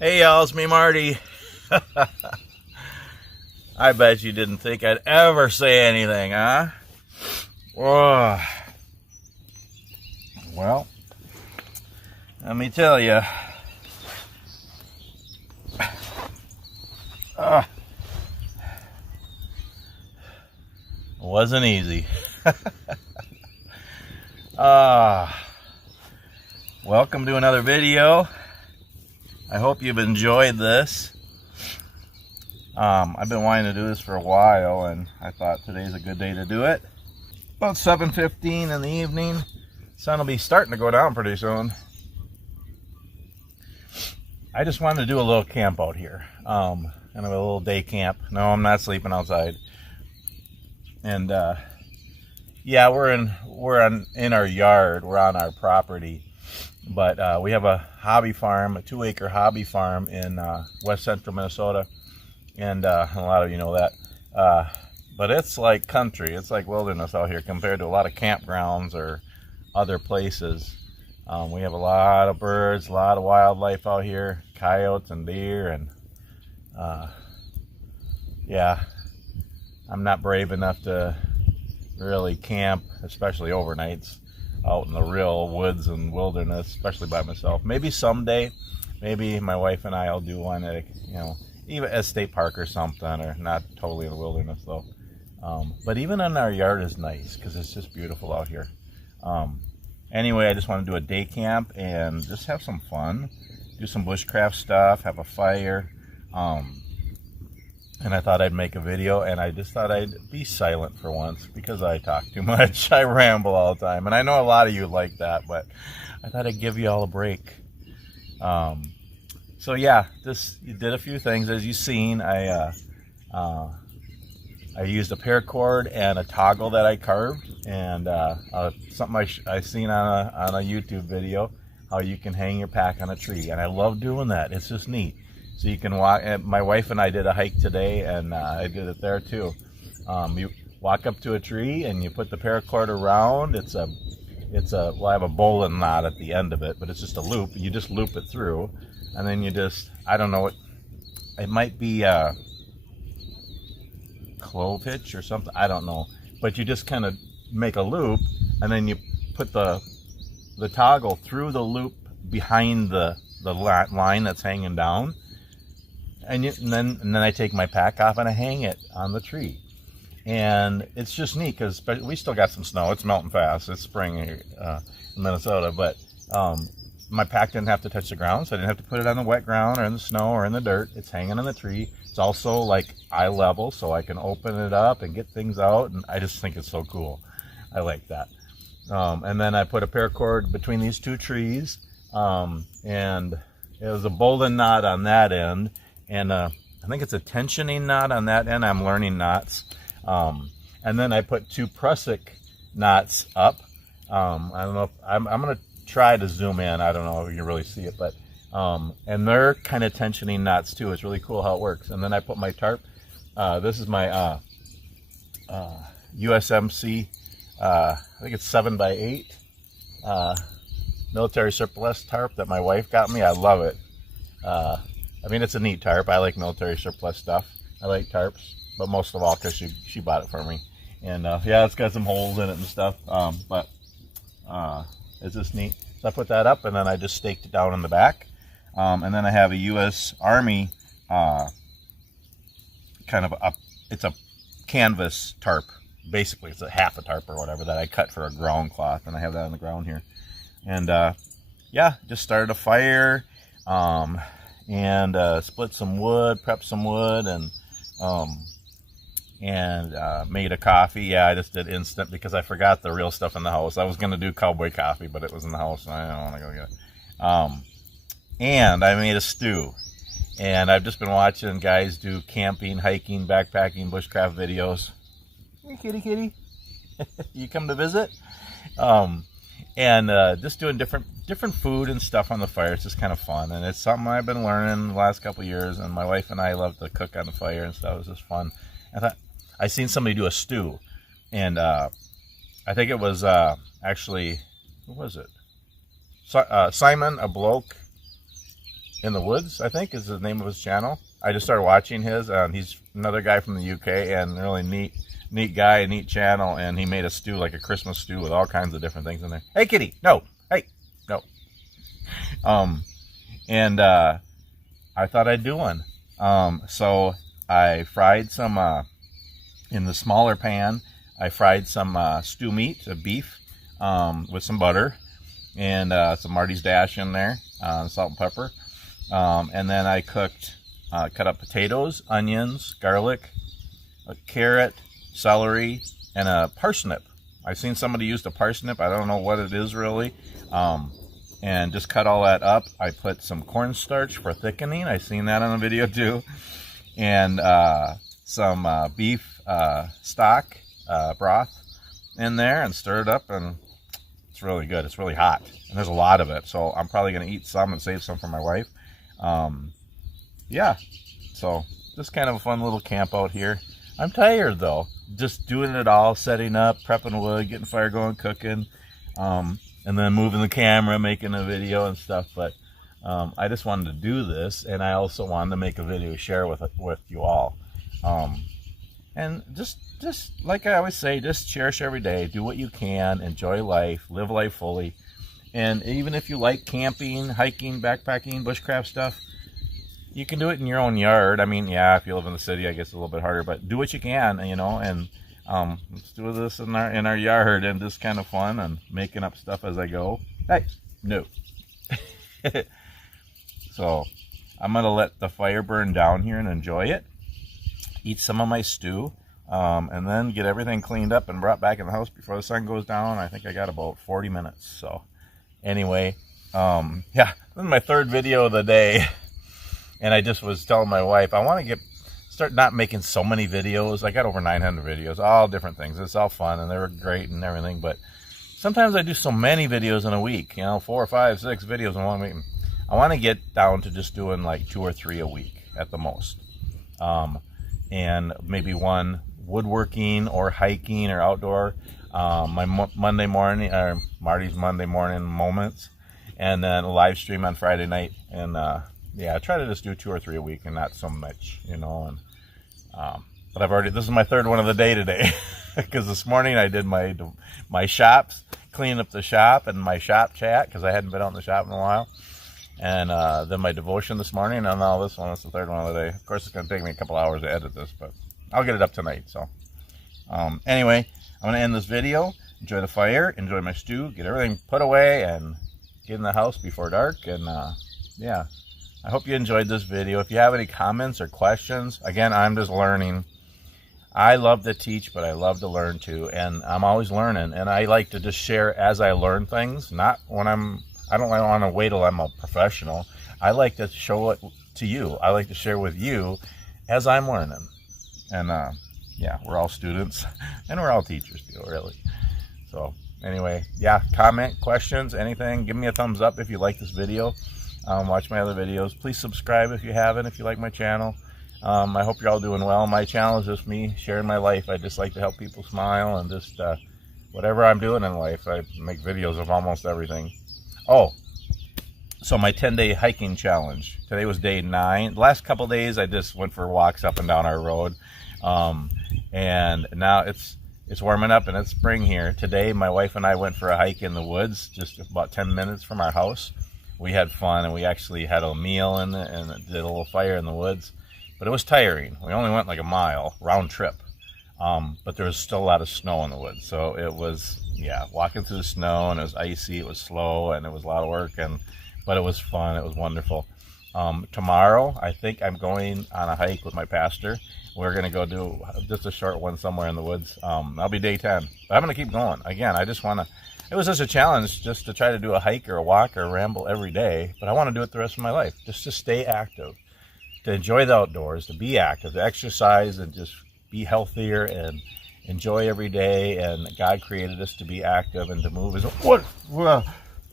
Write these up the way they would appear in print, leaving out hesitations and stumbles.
Hey y'all, it's me Marty. I bet you didn't think I'd ever say anything, huh? Oh, well, let me tell you. It wasn't easy. Welcome to another video. I hope you've enjoyed this. I've been wanting to do this for a while, and I thought today's a good day to do it. About 7:15 in the evening. Sun will be starting to go down pretty soon. I just wanted to do a little camp out here. Kind of a little day camp. No, I'm not sleeping outside. And yeah, we're in our yard. We're on our property. But we have a hobby farm, a 2-acre hobby farm in west central Minnesota. And a lot of you know that. But it's like country. It's like wilderness out here compared to a lot of campgrounds or other places. We have a lot of birds, a lot of wildlife out here, coyotes and deer. And yeah, I'm not brave enough to really camp, especially overnights, out in the real woods and wilderness, especially by myself. Maybe someday, maybe my wife and I will do one at, even a state park or something, or not totally in the wilderness though. But even in our yard is nice because it's just beautiful out here. Anyway, I just want to do a day camp and just have some fun, do some bushcraft stuff, have a fire. And I thought I'd make a video, and I just thought I'd be silent for once because I talk too much. I ramble all the time, and I know a lot of you like that, but I thought I'd give you all a break. So yeah, you did a few things. As you've seen, I used a paracord and a toggle that I carved, and something I seen on a YouTube video, how you can hang your pack on a tree, and I love doing that. It's just neat. So you can walk. My wife and I did a hike today, and I did it there too. You walk up to a tree and you put the paracord around. Well, I have a bowline knot at the end of it, but it's just a loop. You just loop it through, and then you just, I don't know, it might be clove hitch or something. I don't know, but you just kind of make a loop, and then you put the toggle through the loop behind the line that's hanging down. And then I take my pack off and I hang it on the tree. And it's just neat because we still got some snow. It's melting fast. It's spring here in Minnesota. But my pack didn't have to touch the ground, so I didn't have to put it on the wet ground or in the snow or in the dirt. It's hanging on the tree. It's also like eye level, so I can open it up and get things out. And I just think it's so cool. I like that. And then I put a paracord between these two trees. And it was a bowline knot on that end. And I think it's a tensioning knot on that end. I'm learning knots. And then I put 2 prusik knots up. I don't know if I'm going to try to zoom in. I don't know if you can really see it, but and they're kind of tensioning knots too. It's really cool how it works. And then I put my tarp. This is my USMC. I think it's 7x8 military surplus tarp that my wife got me. I love it. I mean, it's a neat tarp. I like military surplus stuff. I like tarps, but most of all because she bought it for me. And yeah, it's got some holes in it and stuff, but it's just neat. So I put that up, and then I just staked it down in the back. And then I have a U.S. Army it's a canvas tarp. Basically, it's a half a tarp or whatever that I cut for a ground cloth, and I have that on the ground here. And yeah, just started a fire. And split some wood, prepped some wood, and made a coffee. Yeah, I just did instant because I forgot the real stuff in the house. I was going to do cowboy coffee, but it was in the house, and I don't want to go get it. And I made a stew. And I've just been watching guys do camping, hiking, backpacking, bushcraft videos. Hey, kitty. You come to visit? And just doing different food and stuff on the fire. It's just kind of fun, and it's something I've been learning the last couple of years. And my wife and I love to cook on the fire and stuff. It was just fun. I thought I seen somebody do a stew, and I think it was actually, who was it? Simon, a bloke. in the Woods, I think is the name of his channel. I just started watching his. He's another guy from the UK, and really neat guy, neat channel. And he made a stew, like a Christmas stew, with all kinds of different things in there. Hey, kitty, no, hey, no. I thought I'd do one. So I fried some in the smaller pan. I fried some stew meat, beef, with some butter and some Marty's Dash in there, salt and pepper. And then I cut up potatoes, onions, garlic, a carrot, celery, and a parsnip. I've seen somebody use the parsnip. I don't know what it is really. And just cut all that up. I put some cornstarch for thickening. I've seen that on a video too. And some beef stock broth in there, and stir it up, and it's really good. It's really hot, and there's a lot of it, so I'm probably going to eat some and save some for my wife. Yeah, so just kind of a fun little camp out here. I'm tired though, just doing it all, setting up, prepping wood, getting fire going, cooking, and then moving the camera, making a video and stuff. But I just wanted to do this, and I also wanted to make a video to share with you all. And just like I always say, just cherish every day, do what you can, enjoy life, live life fully. And even if you like camping, hiking, backpacking, bushcraft stuff, you can do it in your own yard. I mean, yeah, if you live in the city, I guess it's a little bit harder, but do what you can, you know. And let's do this in our yard, and just kind of fun, and making up stuff as I go. Hey, no. So I'm gonna let the fire burn down here and enjoy it, eat some of my stew, and then get everything cleaned up and brought back in the house before the sun goes down. I think I got about 40 minutes. So anyway, yeah, this is my third video of the day. And I just was telling my wife, I want to start not making so many videos. I got over 900 videos, all different things. It's all fun, and they were great and everything. But sometimes I do so many videos in a week, 4, 5, 6 videos in 1 week. I want to get down to just doing like 2 or 3 a week at the most. And maybe one woodworking or hiking or outdoor, my Monday morning, or Marty's Monday morning moments, and then a live stream on Friday night. And yeah, I try to just do 2 or 3 a week, and not so much, And but this is my third one of the day today, because this morning I did my shops, cleaning up the shop and my shop chat, because I hadn't been out in the shop in a while. And then my devotion this morning, and now this one is the third one of the day. Of course, it's going to take me a couple hours to edit this, but I'll get it up tonight. So anyway, I'm going to end this video. Enjoy the fire, enjoy my stew, get everything put away, and get in the house before dark. And yeah, I hope you enjoyed this video. If you have any comments or questions, again, I'm just learning. I love to teach, but I love to learn too, and I'm always learning. And I like to just share as I learn things, not when I don't want to wait till I'm a professional. I like to show it to you. I like to share with you as I'm learning. And yeah, we're all students, and we're all teachers too, really. So anyway, yeah, comment, questions, anything. Give me a thumbs up if you like this video. Watch my other videos. Please subscribe if you haven't, if you like my channel. I hope you're all doing well. My channel is just me sharing my life. I just like to help people smile, and just whatever I'm doing in life, I make videos of almost everything. Oh, so my 10-day hiking challenge. Today was day 9. The last couple days I just went for walks up and down our road. And now it's warming up, and it's spring here. Today my wife and I went for a hike in the woods, just about 10 minutes from our house. We had fun, and we actually had a meal and did a little fire in the woods. But it was tiring. We only went like a mile, round trip. But there was still a lot of snow in the woods. So it was, yeah, walking through the snow, and it was icy, it was slow, and it was a lot of work, but it was fun, it was wonderful. Tomorrow, I think I'm going on a hike with my pastor. We're going to go do just a short one somewhere in the woods. That'll be day 10. But I'm going to keep going. Again, I just want to, it was just a challenge just to try to do a hike or a walk or a ramble every day. But I want to do it the rest of my life, just to stay active, to enjoy the outdoors, to be active, to exercise, and just be healthier and enjoy every day. And God created us to be active and to move. What? Well,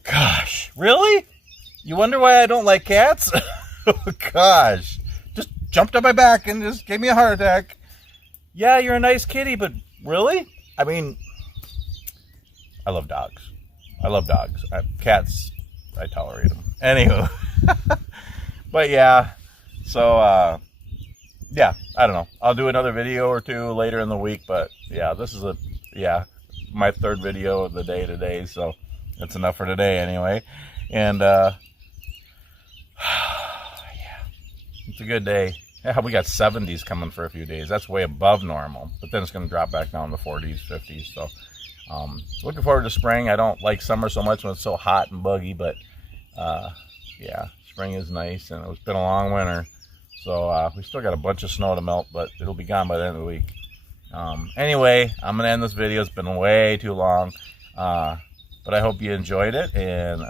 gosh, really? You wonder why I don't like cats? Oh, gosh. Just jumped on my back and just gave me a heart attack. Yeah, you're a nice kitty, but really? I mean, I love dogs. I love dogs. Cats, I tolerate them. Anywho. But yeah, so yeah, I don't know. I'll do another video or two later in the week, but yeah, this is my third video of the day today, so that's enough for today anyway. And yeah, it's a good day. Yeah, we got 70s coming for a few days. That's way above normal, but then it's going to drop back down to 40s, 50s. So looking forward to spring. I don't like summer so much when it's so hot and buggy, but yeah, spring is nice, and it's been a long winter. So we still got a bunch of snow to melt, but it'll be gone by the end of the week. Anyway, I'm going to end this video. It's been way too long, but I hope you enjoyed it, and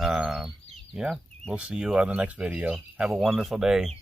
yeah, we'll see you on the next video. Have a wonderful day.